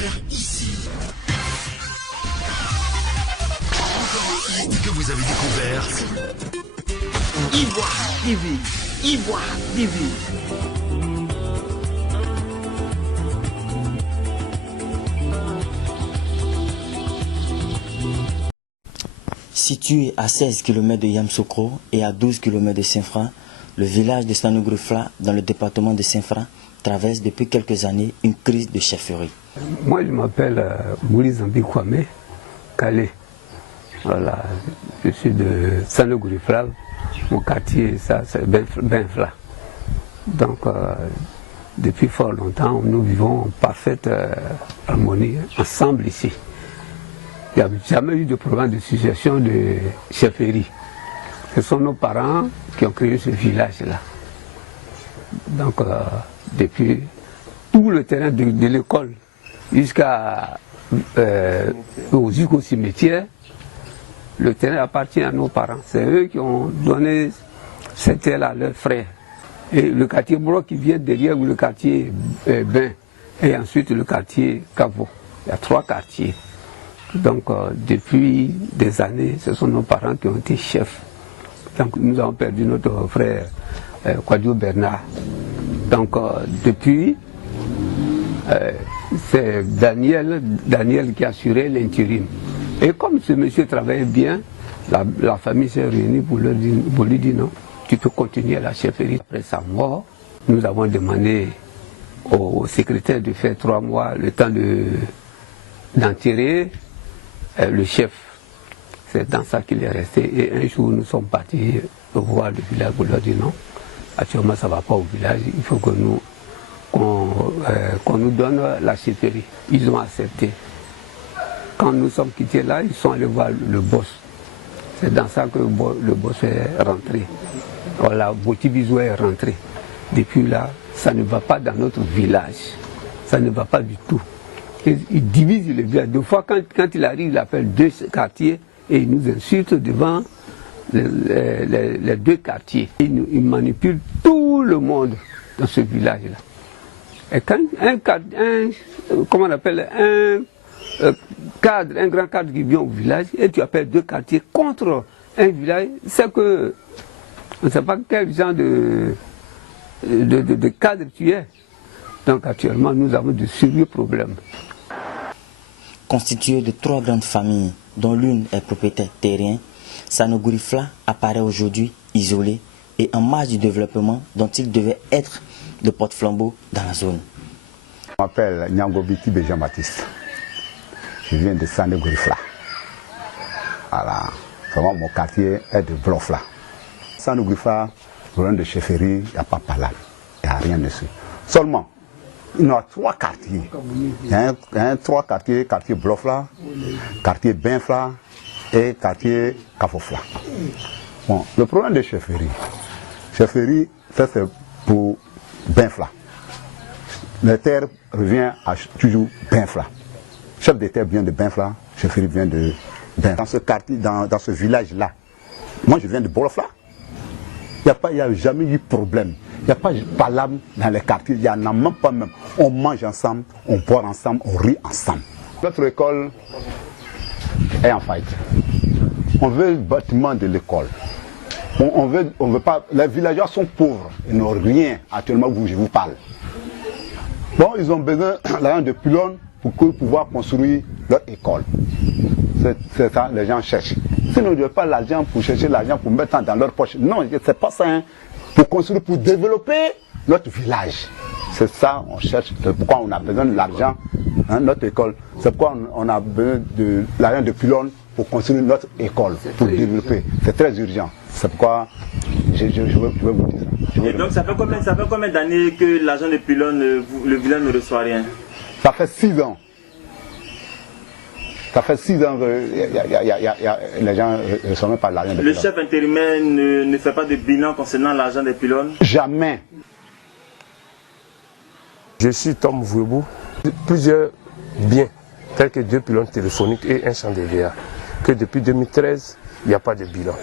faire ici. Encore un hit que vous avez découvert. Ivoire TV. Ivoire TV. Situé à 16 km de Yamoussoukro et à 12 km de Saint-Franc, le village de Sanogourifla, dans le département de Saint-Franc, traverse depuis quelques années une crise de chefferie. Moi, je m'appelle Mouri Zambi Kwame Calais. Voilà, je suis de Sanogourifla. Mon quartier, ça, c'est Benfla. Donc, depuis fort longtemps, nous vivons en parfaite harmonie ensemble ici. Il n'y a jamais eu de problème de situation de chefferie. Ce sont nos parents qui ont créé ce village-là. Donc, depuis tout le terrain de l'école jusqu'au cimetière, le terrain appartient à nos parents. C'est eux qui ont donné cette terre à leurs frères. Et le quartier Broc qui vient derrière, ou le quartier Bain, et ensuite le quartier Cavo. Il y a 3 quartiers. Donc, depuis des années, ce sont nos parents qui ont été chefs. Donc, nous avons perdu notre frère Kwadjo Bernard. Donc, depuis, c'est Daniel qui a assuré l'intérim. Et comme ce monsieur travaillait bien, la famille s'est réunie pour lui dire non, tu peux continuer à la chefferie. Après sa mort, nous avons demandé au secrétaire de faire 3 mois le temps d'enterrer le chef. C'est dans ça qu'il est resté. Et un jour, nous sommes partis voir le village pour leur dire non, actuellement ça ne va pas au village, il faut que qu'on nous donne la chefferie. Ils ont accepté. Quand nous sommes quittés là, ils sont allés voir le boss. C'est dans ça que le boss est rentré. Voilà, Botibizou est rentré. Depuis là, ça ne va pas dans notre village. Ça ne va pas du tout. Il divise le village. Deux fois, quand il arrive, il appelle 2 quartiers et il nous insulte devant les 2 quartiers. Il manipule tout le monde dans ce village-là. Et quand un grand cadre qui vient au village et tu appelles 2 quartiers contre un village, c'est que on ne sait pas quel genre de cadre tu es. Donc actuellement, nous avons de sérieux problèmes. Constitué de 3 grandes familles, dont l'une est propriétaire terrien, Sanogourifla apparaît aujourd'hui isolé et en marge du développement dont il devait être le porte-flambeau dans la zone. Je m'appelle Nyangobiti Jean-Baptiste. Je viens de Sanogourifla. Voilà. Vraiment, mon quartier est de Blofla. Sanogourifla, problème de chefferie, il n'y a pas palabre. Il n'y a rien dessus. Seulement, il y a 3 quartiers. Il y a 3 quartiers, quartier Blofla, quartier Benfla et quartier Kafofla. Bon, le problème de chefferie, ça c'est pour Benfla. La terre revient à toujours Benfla. Chef de terre vient de Benfla, chefferie vient de Benfla. Dans ce quartier, dans ce village-là, moi je viens de Blofla. Il n'y a jamais eu de problème. Il n'y a pas de palabre dans les quartiers, il n'y en a même pas même. On mange ensemble, on boit ensemble, on rit ensemble. Notre école est en faillite. On veut le bâtiment de l'école. On veut pas. Les villageois sont pauvres, ils n'ont rien actuellement où je vous parle. Bon, ils ont besoin de l'argent de pylône pour pouvoir construire leur école. C'est ça, les gens cherchent. Sinon, ils n'ont pas l'argent pour chercher l'argent pour mettre dans leur poche. Non, c'est pas ça. Hein. Pour construire, pour développer notre village. C'est ça, on cherche. C'est pourquoi on a besoin de l'argent, hein, notre école. C'est pourquoi on a besoin de l'argent de pylône pour construire notre école, pour développer. C'est très urgent. C'est pourquoi je veux vous dire ça. Et donc, ça fait combien d'années que l'argent de pylône, le village ne reçoit rien? Ça fait 6 ans. Ça fait 6 ans que les gens ne reçoivent pas l'argent des pylônes. Le chef intérimaire ne fait pas de bilan concernant l'argent des pylônes? Jamais. Je suis Tom Vouebou. Plusieurs biens, tels que 2 pylônes téléphoniques et un champ de VA, que depuis 2013, il n'y a pas de bilan.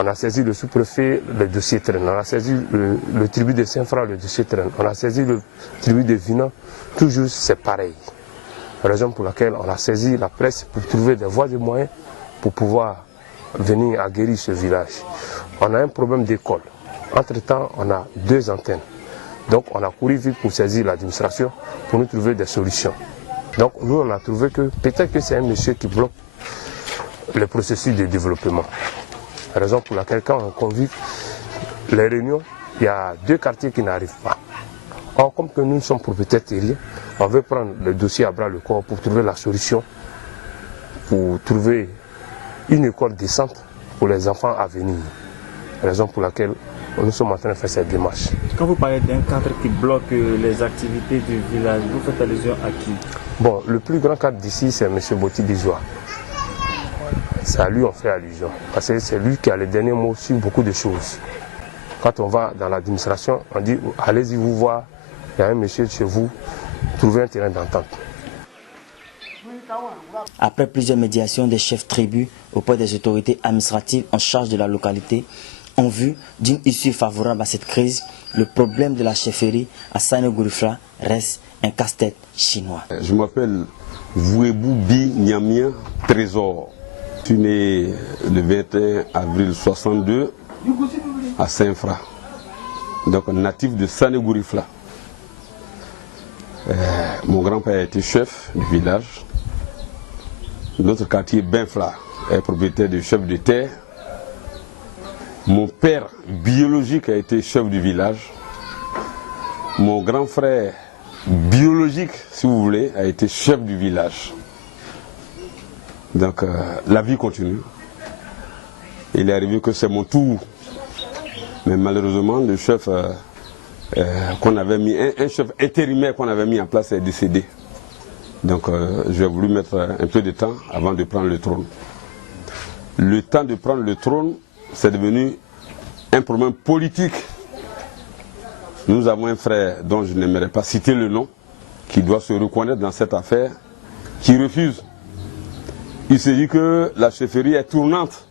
On a saisi le sous-préfet, le dossier traîne. On a saisi le tribut de Saint-Franc, le dossier traîne. On a saisi le tribut de Vinan. Toujours c'est pareil. Raison pour laquelle on a saisi la presse pour trouver des voies et moyens pour pouvoir venir aguerrir ce village. On a un problème d'école. Entre-temps, on a 2 antennes. Donc on a couru vite pour saisir l'administration pour nous trouver des solutions. Donc nous on a trouvé que peut-être que c'est un monsieur qui bloque le processus de développement. Raison pour laquelle quand on convie les réunions, il y a 2 quartiers qui n'arrivent pas. Or comme que nous sommes propriétaires terriens, on veut prendre le dossier à bras le corps pour trouver la solution, pour trouver une école décente pour les enfants à venir. Raison pour laquelle nous sommes en train de faire cette démarche. Quand vous parlez d'un cadre qui bloque les activités du village, vous faites allusion à qui? Bon, le plus grand cadre d'ici, c'est M. Boti Bizoua. C'est à lui qu'on fait allusion. Parce que c'est lui qui a le dernier mot sur beaucoup de choses. Quand on va dans l'administration, on dit allez-y vous voir, il y a un monsieur chez vous, trouvez un terrain d'entente. Après plusieurs médiations des chefs tribus auprès des autorités administratives en charge de la localité, en vue d'une issue favorable à cette crise, le problème de la chefferie à Sané Gourifla reste un casse-tête chinois. Je m'appelle Vouebou Bi Nyamia Trésor. Je suis né le 21 avril 62 à Saint-Fra, donc natif de Sané Gourifla. Mon grand-père était chef du village. Notre quartier Benfla est propriétaire de chef de terre. Mon père biologique a été chef du village. Mon grand frère biologique, si vous voulez, a été chef du village. Donc la vie continue. Il est arrivé que c'est mon tour. Mais malheureusement, le chef qu'on avait mis, un chef intérimaire qu'on avait mis en place est décédé. Donc j'ai voulu mettre un peu de temps avant de prendre le trône. Le temps de prendre le trône, c'est devenu un problème politique. Nous avons un frère dont je n'aimerais pas citer le nom, qui doit se reconnaître dans cette affaire, qui refuse. Il se dit que la chefferie est tournante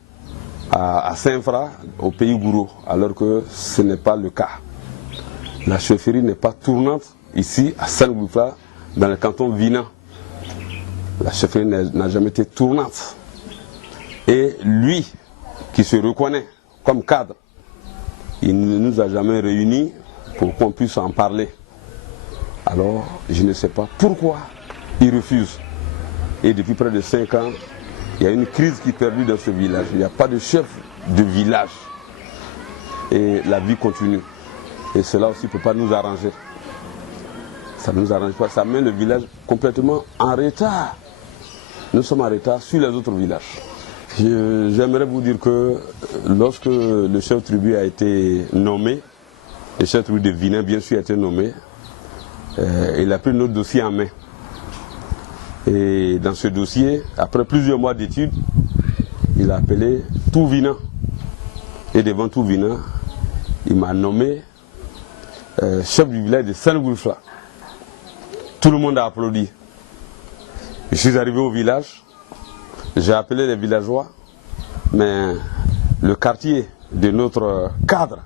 à Saint-Fra, au pays Gouro, alors que ce n'est pas le cas. La chefferie n'est pas tournante ici à Saint-Goufla, dans le canton Vinan. La chefferie n'a jamais été tournante. Et lui, qui se reconnaît comme cadre, il ne nous a jamais réunis pour qu'on puisse en parler. Alors, je ne sais pas pourquoi il refuse. Et depuis près de 5 ans, il y a une crise qui perdure dans ce village. Il n'y a pas de chef de village. Et la vie continue. Et cela aussi ne peut pas nous arranger. Ça ne nous arrange pas. Ça met le village complètement en retard. Nous sommes en retard sur les autres villages. J'aimerais vous dire que lorsque le chef tribu a été nommé, le chef tribu de Vinan bien sûr a été nommé, il a pris notre dossier en main. Et dans ce dossier, après plusieurs mois d'études, il a appelé tout Vinan. Et devant tout Vinan, il m'a nommé chef du village de Saint-Goulfla. Tout le monde a applaudi. Je suis arrivé au village, j'ai appelé les villageois, mais le quartier de notre cadre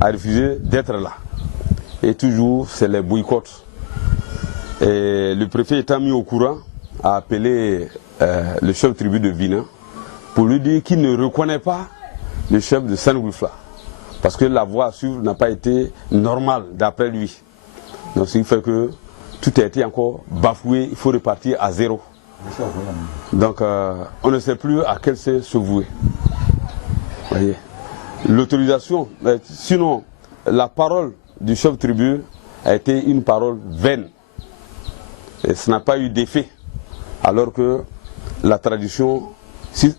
a refusé d'être là. Et toujours, c'est les boycotts. Et le préfet étant mis au courant, a appelé le chef tribu de Vinan pour lui dire qu'il ne reconnaît pas le chef de Saint-Goufla. Parce que la voie à suivre n'a pas été normale d'après lui. Donc ce qui fait que tout a été encore bafoué, il faut repartir à zéro. Donc on ne sait plus à quel c'est se vouer. Voyez. L'autorisation, sinon la parole du chef tribu a été une parole vaine. Et ça n'a pas eu d'effet. Alors que la tradition,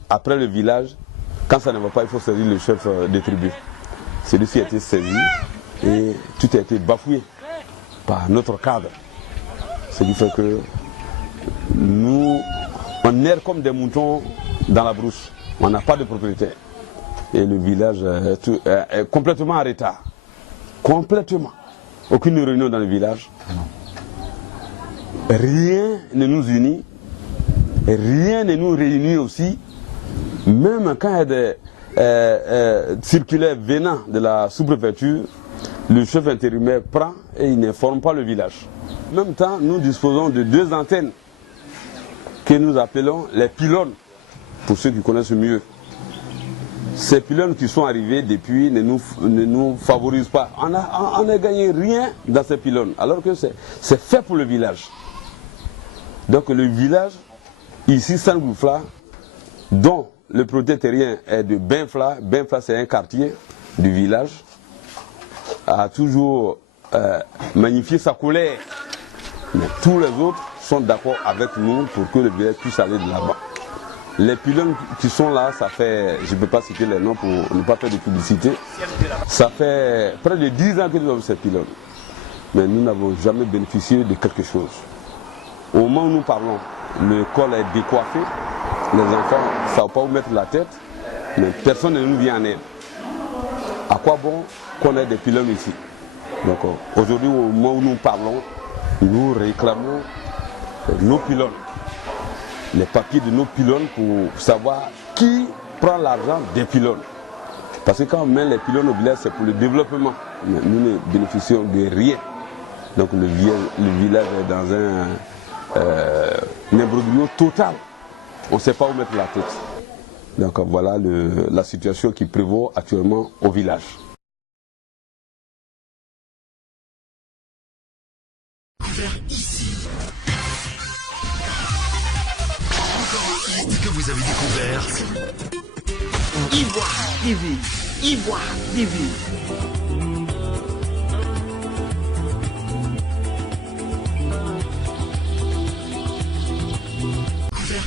après le village, quand ça ne va pas, il faut saisir le chef des tribus. Celui-ci a été saisi et tout a été bafoué par notre cadre. Ce qui fait que nous, on erre comme des moutons dans la brousse. On n'a pas de propriétaire. Et le village est complètement en retard. Complètement. Aucune réunion dans le village. Rien ne nous unit. Rien ne nous réunit aussi. Même quand il y a circulaire venant de la sous-préfecture, le chef intérimaire prend et il n'informe pas le village. En même temps, nous disposons de 2 antennes que nous appelons les pylônes, pour ceux qui connaissent mieux. Ces pylônes qui sont arrivés depuis ne nous favorisent pas. On n'a gagné rien dans ces pylônes, alors que c'est fait pour le village. Donc le village, ici, Sangoufla, dont le projet terrien est de Benfla. Benfla, c'est un quartier du village, a toujours magnifié sa colère. Mais tous les autres sont d'accord avec nous pour que le village puisse aller de là-bas. Les pylônes qui sont là, ça fait, je ne peux pas citer les noms pour ne pas faire de publicité, ça fait près de 10 ans que nous avons ces pylônes. Mais nous n'avons jamais bénéficié de quelque chose. Au moment où nous parlons, le col est décoiffé, les enfants ne savent pas où mettre la tête, mais personne ne nous vient en aide. À quoi bon qu'on ait des pylônes ici? Donc aujourd'hui, au moment où nous parlons, nous réclamons nos pylônes, les papiers de nos pylônes pour savoir qui prend l'argent des pylônes. Parce que quand on met les pylônes au village, c'est pour le développement. Mais nous ne bénéficions de rien. Donc le village est dans un imbroglio total. On ne sait pas où mettre la tête. Donc voilà la situation qui prévaut actuellement au village. Que vous avez découvert Ivoire TV.